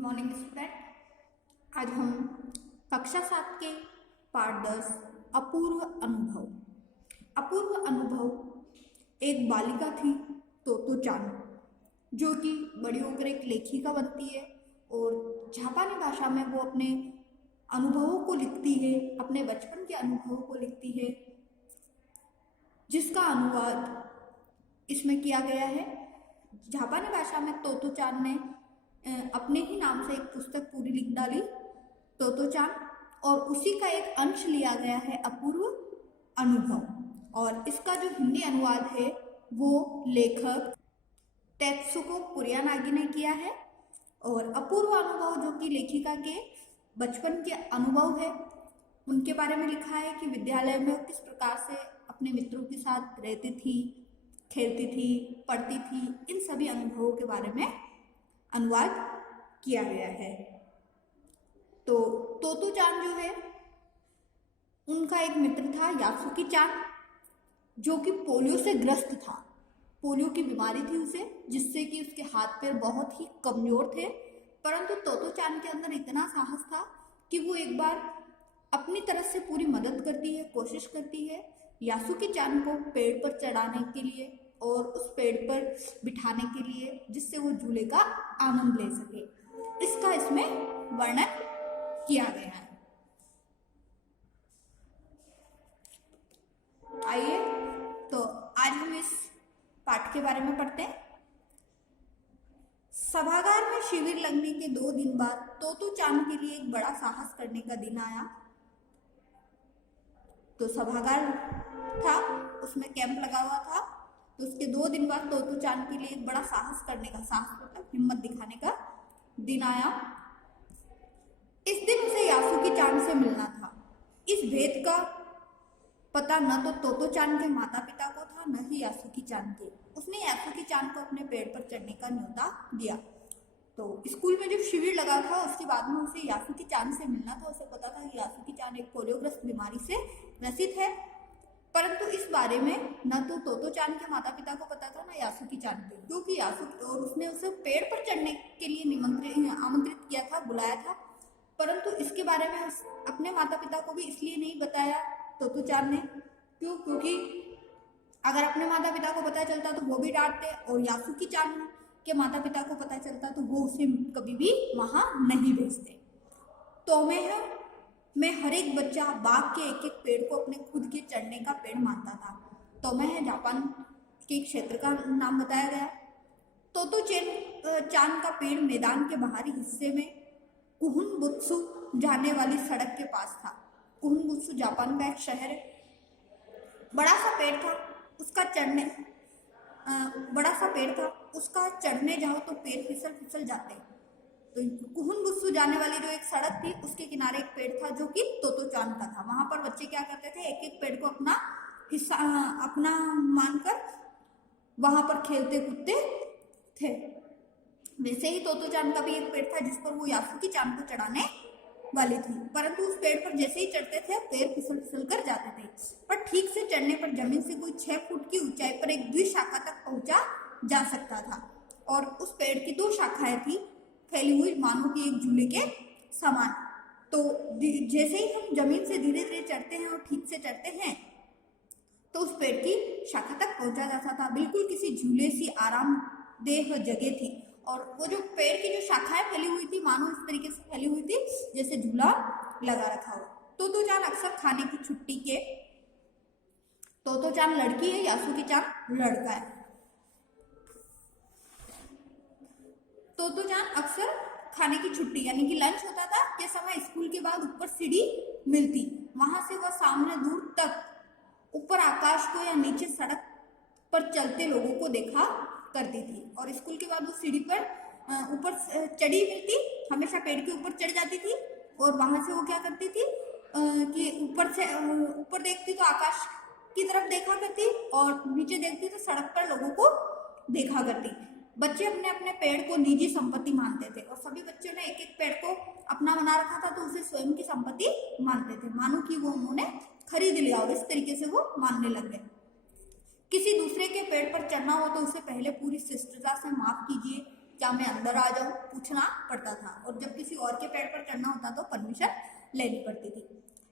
Good morning student. आज हम कक्षा 7 के पाठ 10 अपूर्व अनुभव एक बालिका थी तोतो चान, जो कि बड़ी होकर एक लेखिका बनती है और जापानी भाषा में वो अपने अनुभवों को लिखती है, अपने बचपन के अनुभवों को लिखती है, जिसका अनुवाद इसमें किया गया है। जापानी भाषा में तोतो चान ने अपने ही नाम से एक पुस्तक पूरी लिख डाली, तोतो चान, और उसी का एक अंश लिया गया है अपूर्व अनुभव। और इसका जो हिंदी अनुवाद है वो लेखक तेत्सुको कुरियानागी ने किया है। और अपूर्व अनुभव जो कि लेखिका के बचपन के अनुभव है, उनके बारे में लिखा है कि विद्यालय में किस प्रकार से अपने मित्रों के साथ रहती थी, खेलती थी, पढ़ती थी, इन सभी अनुभवों के बारे में अनुवाद किया गया है। तो तोतो चान जो है, उनका एक मित्र था यासुकी चान, जो कि पोलियो से ग्रस्त था। पोलियो की बीमारी थी उसे, जिससे कि उसके हाथ पैर बहुत ही कमजोर थे। परंतु तोतो चान के अंदर इतना साहस था कि वो एक बार अपनी तरफ से पूरी मदद करती है, कोशिश करती है यासुकी चान को पेड़ पर चढ़ाने के लिए और उस पेड़ पर बिठाने के लिए, जिससे वो झूले का आनंद ले सके। इसका इसमें वर्णन किया गया है। आइए तो आज हम इस पाठ के बारे में पढ़ते हैं। सभागार में शिविर लगने के 2 दिन बाद तोतो चान के लिए एक बड़ा साहस करने का दिन आया। तो सभागार था, उसमें कैंप लगा हुआ था। तो उसके 2 दिन बाद तोतो चान के लिए एक बड़ा साहस करने का, साहस मतलब हिम्मत दिखाने का दिन आया। इस दिन उसे यासुकी चान से मिलना था। इस भेद का पता न तो तोतो चान के माता पिता को था, न ही यासुकी चान के। उसने यासुकी चान को अपने पेड़ पर चढ़ने का न्योता दिया। तो स्कूल में जब शिविर लगा था, उसके बाद में उसे यासुकी चान से मिलना था। उसे पता था कि यासुकी चान एक पोलियोग्रस्त बीमारी से ग्रसित है, परंतु इस बारे में न तो तोतो चान के माता पिता को पता था, न यासुकी चान को, क्योंकि यासुकी और उसने उसे पेड़ पर चढ़ने के लिए आमंत्रित किया था, बुलाया था। परंतु इसके बारे में अपने माता पिता को भी इसलिए नहीं बताया तोतो चान ने। क्योंकि अगर अपने माता पिता को पता चलता तो वो भी डांटते, और यासुकी चान के माता पिता को पता चलता तो वो उसे कभी भी वहां नहीं भेजते। तो मैं हर एक बच्चा बाग के एक एक पेड़ को अपने खुद के चढ़ने का पेड़ मानता था। तोमेह जापान के क्षेत्र का नाम बताया गया। तोतो चान का पेड़ मैदान के बाहरी हिस्से में कुहुनबुत्सु जाने वाली सड़क के पास था। कुहुनबुत्सु जापान का एक शहर है। बड़ा सा पेड़ था, उसका चढ़ने जाओ तो पैर फिसल जाते। तो कुहुनबुत्सु जाने वाली जो एक सड़क थी, उसके किनारे एक पेड़ था जो कि तोतो चान का था। वहां पर बच्चे क्या करते थे, एक एक पेड़ को अपना हिस्सा, अपना मानकर वहां पर खेलते कूदते थे। वैसे ही तोतो चान का भी एक पेड़ था जिस पर वो यासुकी चान को चढ़ाने वाली थी। परंतु उस पेड़ पर जैसे ही चढ़ते थे, पैर फिसल कर जाते थे। पर ठीक से चढ़ने पर जमीन से कोई 6 फुट की ऊंचाई पर एक द्विशाखा तक पहुंचा जा सकता था। और उस पेड़ की 2 शाखाएं थी, फैली हुई मानो कि एक झूले के समान। तो जैसे ही हम जमीन से धीरे धीरे चढ़ते हैं और ठीक से चढ़ते हैं, तो उस पेड़ की शाखा तक पहुंचा जाता था। बिल्कुल किसी झूले सी आरामदेह जगह थी। और वो जो पेड़ की जो शाखाएं फैली हुई थी, मानो इस तरीके से फैली हुई थी जैसे झूला लगा रखा हो। तोतो चान अक्सर खाने की छुट्टी के, तोतो चान लड़की है, यासुकी चान लड़का है। तोतो चान अक्सर खाने की छुट्टी यानी कि लंच होता था के समय स्कूल के बाद ऊपर सीढ़ी मिलती, वहां से वह सामने दूर तक ऊपर आकाश को या नीचे सड़क पर चलते लोगों को देखा करती थी। और स्कूल के बाद वो सीढ़ी पर ऊपर चढ़ी मिलती, हमेशा पेड़ के ऊपर चढ़ जाती थी। और वहां से वो क्या करती थी कि ऊपर देखती तो आकाश की तरफ देखा करती, और नीचे देखती तो सड़क पर लोगों को देखा करती। बच्चे अपने अपने पेड़ को निजी संपत्ति मानते थे, और सभी बच्चों ने एक एक पेड़ को अपना बना रखा था, तो उसे स्वयं की संपत्ति मानते थे, मानो कि वो उन्होंने खरीद लिया और इस तरीके से वो मानने लग गए। किसी दूसरे के पेड़ पर चढ़ना हो तो उसे पहले पूरी शिष्टता से माफ कीजिए, क्या मैं अंदर आ जाऊं, पूछना पड़ता था। और जब किसी और के पेड़ पर चढ़ना होता तो परमिशन लेनी पड़ती थी।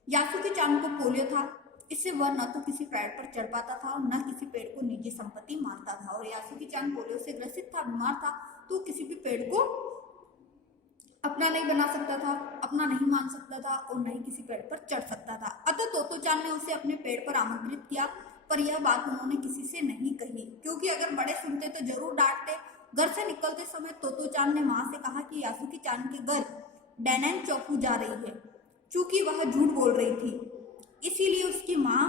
यासुकी चान को पोलियो था, इससे वह न तो किसी पेड़ पर चढ़ पाता था और न किसी पेड़ को निजी संपत्ति मानता था। और यासुकी चान पोलियो से ग्रसित था, बीमार था, तो किसी भी पेड़ को अपना नहीं बना सकता था, अपना नहीं मान सकता था और न ही किसी पेड़ पर चढ़ सकता था। अतः तोतो चान ने उसे अपने पेड़ पर आमंत्रित किया, पर यह बात उन्होंने किसी से नहीं कही, क्योंकि अगर बड़े सुनते तो जरूर डांटते। घर से निकलते समय तोतो चान ने माँ से कहा कि यासुकी चान के घर डैनन चौकू जा रही है। चूंकि वह झूठ बोल रही थी, इसीलिए उसकी माँ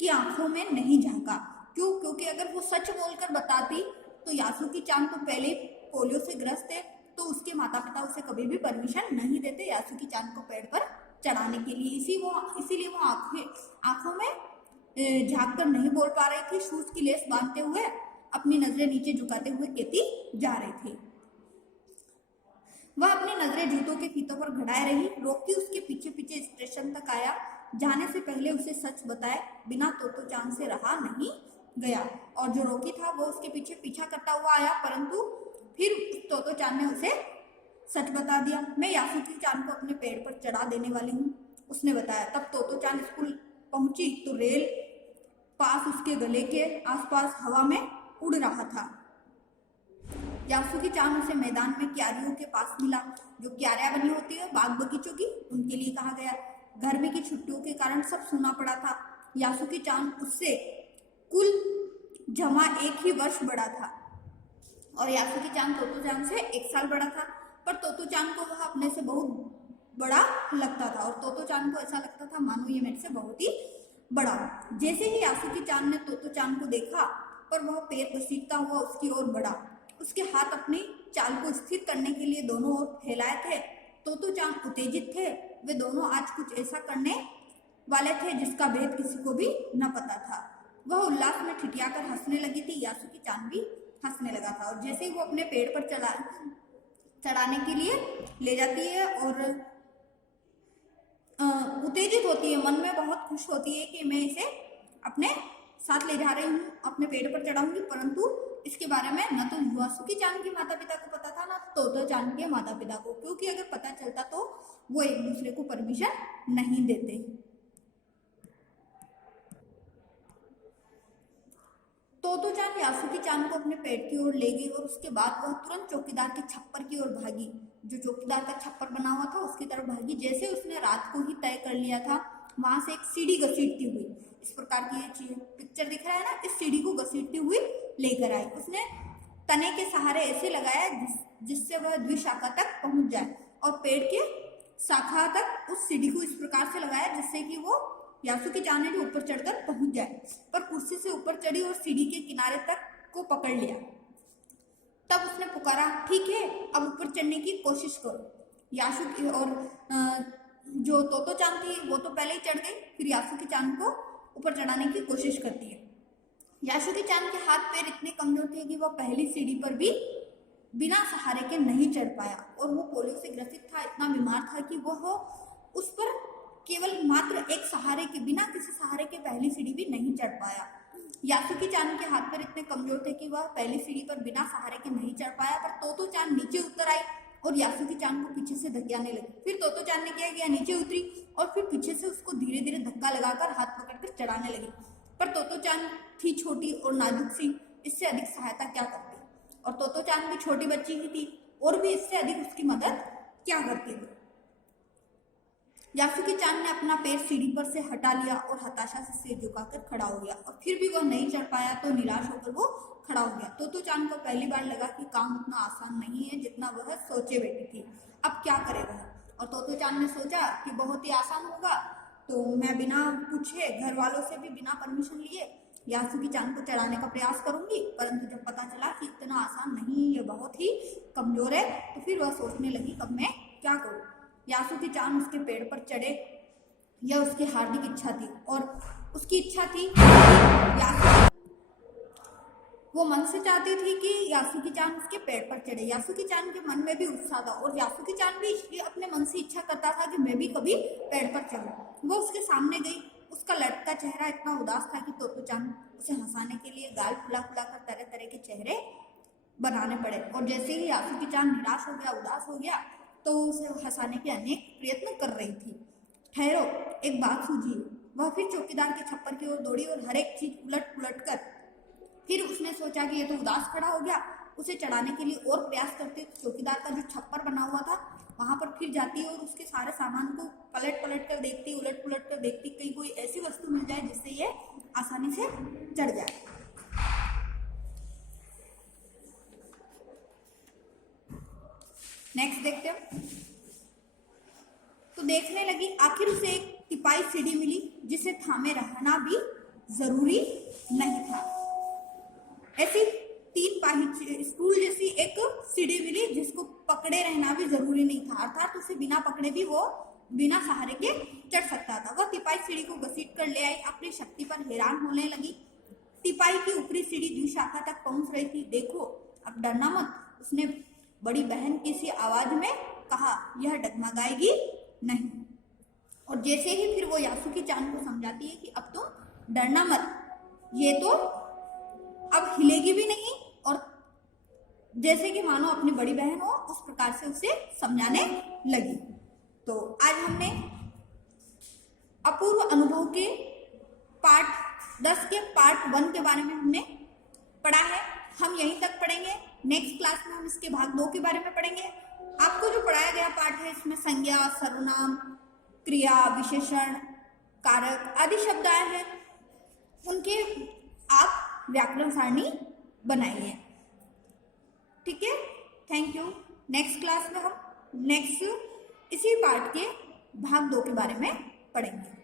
की आंखों में नहीं झांका। क्यों? क्योंकि अगर वो सच बोलकर बताती तो यासुकी चान तो पहले पोलियो से ग्रस्त है, तो उसके माता पिता उसे कभी भी परमिशन नहीं देते यासुकी चान को पेड़ पर चढ़ाने के लिए। इसीलिए वो आंखों में झांक कर नहीं बोल पा रही थी। शूज की लेस बांधते हुए अपनी नजरें नीचे झुकाते हुए कहती जा रही थी। वह अपनी नजरें जूतों के फीतों पर घड़ाए रही। रोकी उसके पीछे पीछे स्टेशन तक आया। जाने से पहले उसे सच बताए बिना तोतो चान से रहा नहीं गया। और जो रोकी था वो उसके पीछे पीछा करता हुआ आया, परंतु फिर तोतो चान ने उसे सच बता दिया। मैं यासुकी चान को अपने पेड़ पर चढ़ा देने वाली हूँ, उसने बताया। तब तोतो चान स्कूल पहुंची तो रेल पास उसके गले के आसपास हवा में उड़ रहा था। यासुकी चान उसे मैदान में क्यारियों के पास मिला। जो क्यारियां बनी होती है बाग बगीचों की, उनके लिए कहा गया। गर्मी की छुट्टियों के कारण सब सूना पड़ा था। यासुकी चान उससे कुल जमा 1 ही वर्ष बड़ा था और यासुकी चान तोतो चान से 1 साल बड़ा था। पर तोतो चान को वह अपने से बहुत बड़ा लगता था और तोतो चान को ऐसा लगता था मानो ये मेरे से बहुत ही बड़ा। जैसे ही यासुकी चान ने तोतो चान को देखा, पर वह पैर घसीटता हुआ उसकी ओर बढ़ा। उसके हाथ अपनी चाल को स्थिर करने के लिए दोनों ओर फैलाए थे। तोतो चान उत्तेजित थे। वे दोनों आज कुछ ऐसा करने वाले थे जिसका भेद किसी को भी न पता था। वह उल्लास में ठिठियाकर हंसने लगी थी। यासुकी चान भी हंसने लगा था। और जैसे ही वो अपने पेड़ पर चढ़ाने के लिए ले जाती है और उत्तेजित होती है, मन में बहुत खुश होती है कि मैं इसे अपने साथ ले जा रही हूँ, अपने पेड़ पर चढ़ाऊंगी। परंतु इसके बारे में न तो यासुकी चान के माता पिता को पता था, न तोतो चान के माता पिता को, क्योंकि अगर पता चलता तो वो एक दूसरे को परमिशन नहीं देते। तोतो चान यासुकी चान को अपने पेड़ की ओर ले गई और उसके बाद वह तुरंत चौकीदार के छप्पर की ओर भागी। जो चौकीदार का छप्पर बना हुआ था उसकी तरफ भागी। जैसे उसने रात को ही तय कर लिया था, वहां से एक सीढ़ी घसीटती हुई, इस प्रकार की ये पिक्चर दिख रहा है ना, इस सीढ़ी को घसीटती हुई लेकर आई। उसने तने के सहारे ऐसे लगाया जिससे वह द्विशाखा तक पहुंच जाए और पेड़ के शाखा तक उस सीढ़ी को इस प्रकार से लगाया जिससे कि वो यासुकी चान ने जो ऊपर चढ़कर पहुंच जाए। पर कुर्सी से ऊपर चढ़ी और सीढ़ी के किनारे तक को पकड़ लिया। तब उसने पुकारा, ठीक है, अब ऊपर चढ़ने की कोशिश करो। यासुकी और जो तोतो चान थी वो तो पहले ही चढ़ गई, फिर यासुकी चान को ऊपर चढ़ाने की कोशिश करती है। यासुकी चान के हाथ पैर इतने कमजोर थे कि वह पहली सीढ़ी पर भी बिना सहारे के नहीं चढ़ पाया और वो पोलियो से ग्रसित था, इतना बीमार था कि वह उस पर केवल मात्र एक सहारे के, बिना किसी सहारे के पहली सीढ़ी भी नहीं चढ़ पाया। यासुकी चान के हाथ पैर इतने कमजोर थे कि वह पहली सीढ़ी पर बिना सहारे के नहीं चढ़ पाया। पर तोतो चान नीचे उतर आई और यासुकी चान को पीछे से धक्याने लगी। फिर तोतो चान ने क्या किया, नीचे उतरी और फिर पीछे से उसको धीरे धीरे धक्का लगाकर हाथ पकड़कर चढ़ाने लगी। पर तोतो चान थी छोटी और नाजुक सी, इससे अधिक सहायता क्या करती, और तोतो चान भी छोटी बच्ची ही थी और भी इससे अधिक उसकी मदद क्या करती थी। यासुकी चान ने अपना पैर सीढ़ी पर से हटा लिया और हताशा से सिर झुकाकर खड़ा हो गया और फिर भी वह नहीं चढ़ पाया तो निराश होकर वो खड़ा हो गया। तोतो चान को पहली बार लगा कि काम उतना आसान नहीं है जितना वह सोचे बैठी थी। अब क्या करे वह, और तोतो चान ने सोचा कि बहुत ही आसान होगा तो मैं बिना पूछे, घर वालों से भी बिना परमिशन लिए यासुकी चान को चढ़ाने का प्रयास करूंगी। परंतु जब पता चला कि इतना आसान नहीं, ये बहुत ही कमजोर है, तो फिर वह सोचने लगी अब मैं क्या करूं। यासुकी चान उसके पेड़ पर चढ़े, यह उसकी हार्दिक इच्छा थी और उसकी इच्छा थी वो मन से चाहती थी कि यासुकी चान उसके पेड़ पर चढ़े। यासुकी चान के मन में भी उत्साह था और यासुकी चान भी इसलिए अपने मन से इच्छा करता था कि मैं भी कभी पेड़ पर चढ़ूं। वो उसके सामने गई। उसका लटका चेहरा इतना उदास था कि तोतो चान उसे हंसाने के लिए गाल फुला फुला कर तरह तरह के चेहरे बनाने पड़े। और जैसे ही यासु की चांद निराश हो गया, उदास हो गया, तो उसे हंसाने के अनेक प्रयत्न कर रही थी। ठहरो, एक बात सूझी। वह फिर चौकीदार के छप्पर की ओर दौड़ी और हर एक चीज उलट पुलट कर, फिर उसने सोचा कि ये तो उदास खड़ा हो गया, उसे चढ़ाने के लिए और प्रयास करते चौकीदार का जो छप्पर बना हुआ था वहां पर फिर जाती और उसके सारे सामान को पलट पलट कर देखती, उलट पुलट कर देखती, कहीं कोई ऐसी वस्तु मिल जाए जिससे ये आसानी से चढ़ जाए। नेक्स्ट देखते हैं। तो देखने लगी, आखिर उसे एक तिपाई सीढ़ी मिली जिसे थामे रहना भी जरूरी नहीं था। ऐसी 3 पाही स्टूल जैसी एक सीढ़ी मिली जिसको पकड़े रहना भी जरूरी नहीं था, अर्थात उसे बिना पकड़े भी वो बिना सहारे के चढ़ सकता था। वह तिपाई सीढ़ी को घसीट कर ले आई, अपनी शक्ति पर हैरान होने लगी। तिपाई की ऊपरी सीढ़ी द्विशाखा तक पहुंच रही थी। देखो, अब डरना मत, उसने बड़ी बहन की सी आवाज में कहा, यह डगमगाएगी नहीं। और जैसे ही फिर वो यासु की चांद को समझाती है कि अब तुम डरना मत, ये तो अब हिलेगी भी नहीं, और जैसे कि मानो अपनी बड़ी बहन हो उस प्रकार से उसे समझाने लगी। तो आज हमने अपूर्व अनुभव के पार्ट 10 के पार्ट 1 के बारे में हमने पढ़ा है। हम यहीं तक पढ़ेंगे। नेक्स्ट क्लास में हम इसके भाग 2 के बारे में पढ़ेंगे। आपको जो पढ़ाया गया पाठ है इसमें संज्ञा, सर्वनाम, क्रिया, विशेषण, कारक आदि शब्द आए हैं, उनके आप व्याकरण सारणी बनाइए। ठीक है, थैंक यू। नेक्स्ट क्लास में हम नेक्स्ट इसी पार्ट के भाग 2 के बारे में पढ़ेंगे।